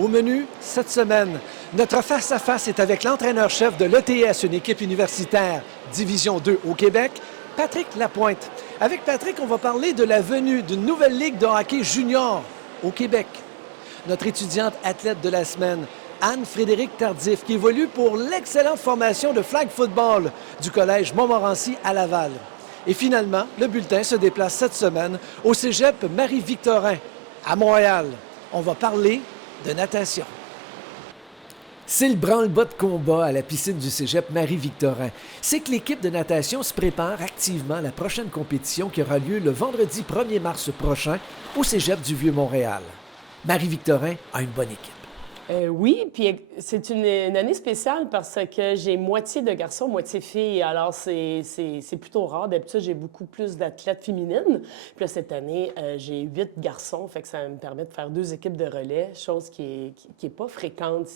Au menu, cette semaine, notre face-à-face est avec l'entraîneur-chef de l'ETS, une équipe universitaire Division 2 au Québec, Patrick Lapointe. Avec Patrick, on va parler de la venue d'une nouvelle ligue de hockey junior au Québec. Notre étudiante athlète de la semaine, Anne-Frédérique Tardif, qui évolue pour l'excellente formation de flag football du Collège Montmorency à Laval. Et finalement, le bulletin se déplace cette semaine au cégep Marie-Victorin à Montréal. On va parler de natation. C'est le branle-bas de combat à la piscine du cégep Marie-Victorin. C'est que l'équipe de natation se prépare activement à la prochaine compétition qui aura lieu le vendredi 1er mars prochain au cégep du Vieux-Montréal. Marie-Victorin a une bonne équipe. Oui, puis c'est une année spéciale parce que j'ai moitié de garçons, moitié filles. Alors, c'est plutôt rare. D'habitude, j'ai beaucoup plus d'athlètes féminines. Puis là, cette année, j'ai 8 garçons, fait que ça me permet de faire 2 équipes de relais, chose qui est pas fréquente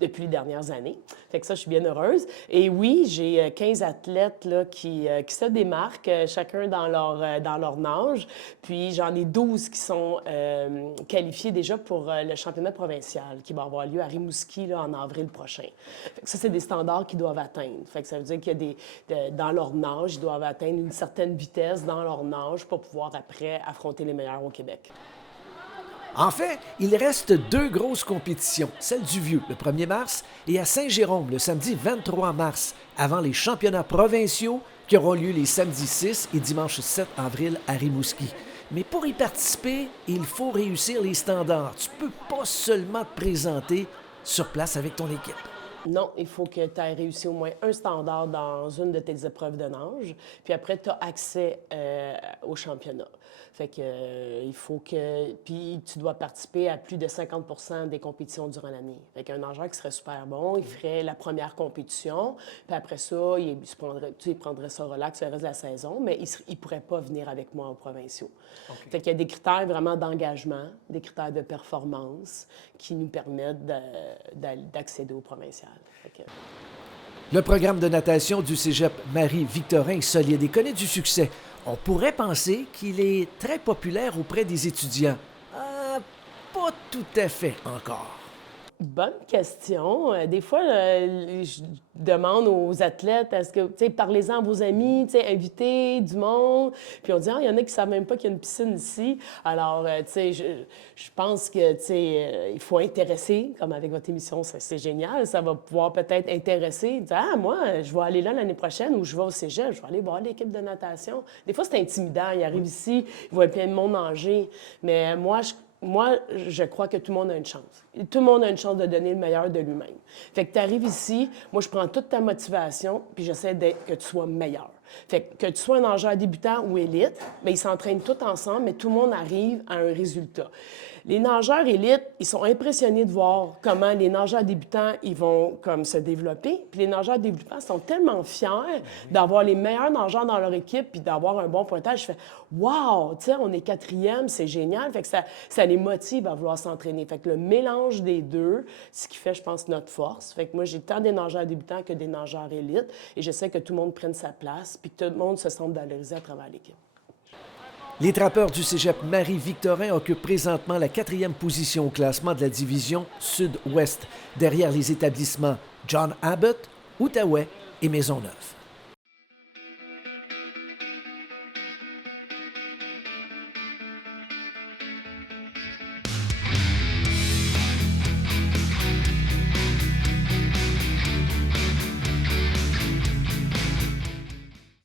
depuis les dernières années. Fait que ça, je suis bien heureuse. Et oui, j'ai 15 athlètes là, qui se démarquent, chacun dans leur nage. Puis j'en ai 12 qui sont qualifiés déjà pour le championnat provincial, qui va avoir lieu à Rimouski là, en avril prochain. Fait que ça, c'est des standards qu'ils doivent atteindre. Fait que ça veut dire qu'il y a dans leur nage, ils doivent atteindre une certaine vitesse dans leur nage pour pouvoir après affronter les meilleurs au Québec. En fait, il reste 2 grosses compétitions, celle du Vieux le 1er mars et à Saint-Jérôme le samedi 23 mars, avant les championnats provinciaux qui auront lieu les samedis 6 et dimanche 7 avril à Rimouski. Mais pour y participer, il faut réussir les standards. Tu peux pas seulement te présenter sur place avec ton équipe. Non, il faut que tu aies réussi au moins un standard dans une de tes épreuves de nage. Puis après, tu as accès au championnat. Fait que il faut que... Puis tu dois participer à plus de 50 des compétitions durant l'année. Fait qu'un nageur qui serait super bon, il ferait la première compétition. Puis après ça, il prendrait ça relax le reste de la saison, mais il ne pourrait pas venir avec moi aux provinciaux. Okay. Fait qu'il y a des critères vraiment d'engagement, des critères de performance qui nous permettent d'accéder aux provinciales. Le programme de natation du cégep Marie-Victorin est solide et connaît du succès. On pourrait penser qu'il est très populaire auprès des étudiants. Pas tout à fait encore. Bonne question. Des fois, je demande aux athlètes, est-ce que, tu sais, parlez-en à vos amis, tu sais, invitez du monde. Puis on dit, il y en a qui ne savent même pas qu'il y a une piscine ici. Alors, tu sais, je pense que, tu sais, il faut intéresser, comme avec votre émission, c'est génial. Ça va pouvoir peut-être intéresser. Dire, moi, je vais aller là l'année prochaine ou je vais au cégep, je vais aller voir l'équipe de natation. Des fois, c'est intimidant. Ils arrivent ici, ils voient plein de monde nager. Mais moi, je crois que tout le monde a une chance. Tout le monde a une chance de donner le meilleur de lui-même. Fait que tu arrives ici, moi, je prends toute ta motivation, puis j'essaie que tu sois meilleur. Fait que tu sois un nageur débutant ou élite, bien, ils s'entraînent tous ensemble, mais tout le monde arrive à un résultat. Les nageurs élites, ils sont impressionnés de voir comment les nageurs débutants, ils vont comme se développer. Puis les nageurs débutants sont tellement fiers d'avoir les meilleurs nageurs dans leur équipe puis d'avoir un bon pointage. Je fais « Wow! Tu sais, on est 4e, c'est génial! » Fait que ça les motive à vouloir s'entraîner. Fait que le mélange des deux, ce qui fait, je pense, notre force. Fait que moi, j'ai tant des nageurs débutants que des nageurs élites et j'essaie que tout le monde prenne sa place puis que tout le monde se sente valorisé à travers l'équipe. Les trappeurs du cégep Marie-Victorin occupent présentement la 4e position au classement de la division Sud-Ouest, derrière les établissements John Abbott, Outaouais et Maisonneuve.